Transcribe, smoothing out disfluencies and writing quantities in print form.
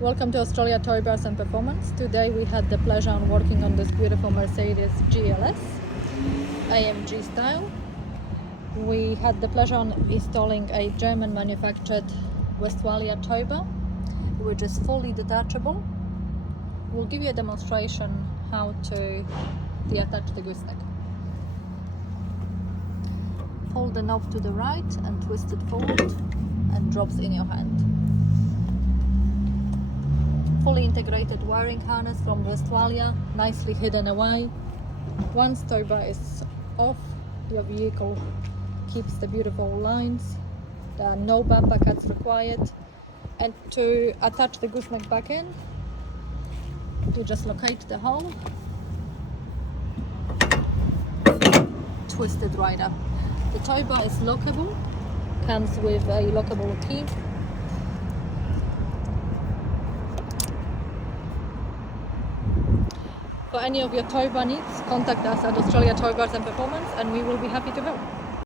Welcome to Australia Towbars Performance. Today we had the pleasure of working on this beautiful Mercedes GLS AMG style. We had the pleasure of installing a German manufactured Westfalia Towbar, which is fully detachable. We'll give you a demonstration how to detach the gooseneck. Hold the knob to the right and twist it forward and drops in your hand. Fully integrated wiring harness from Westfalia, nicely hidden away. Once Towbar is off, your vehicle keeps the beautiful lines. There are no bumper cuts required. And to attach the gooseneck back in, you just locate the hole, twist it right up. The Towbar is lockable, comes with a lockable key. For any of your Towbar needs, contact us at Australia Towbars Performance and we will be happy to help.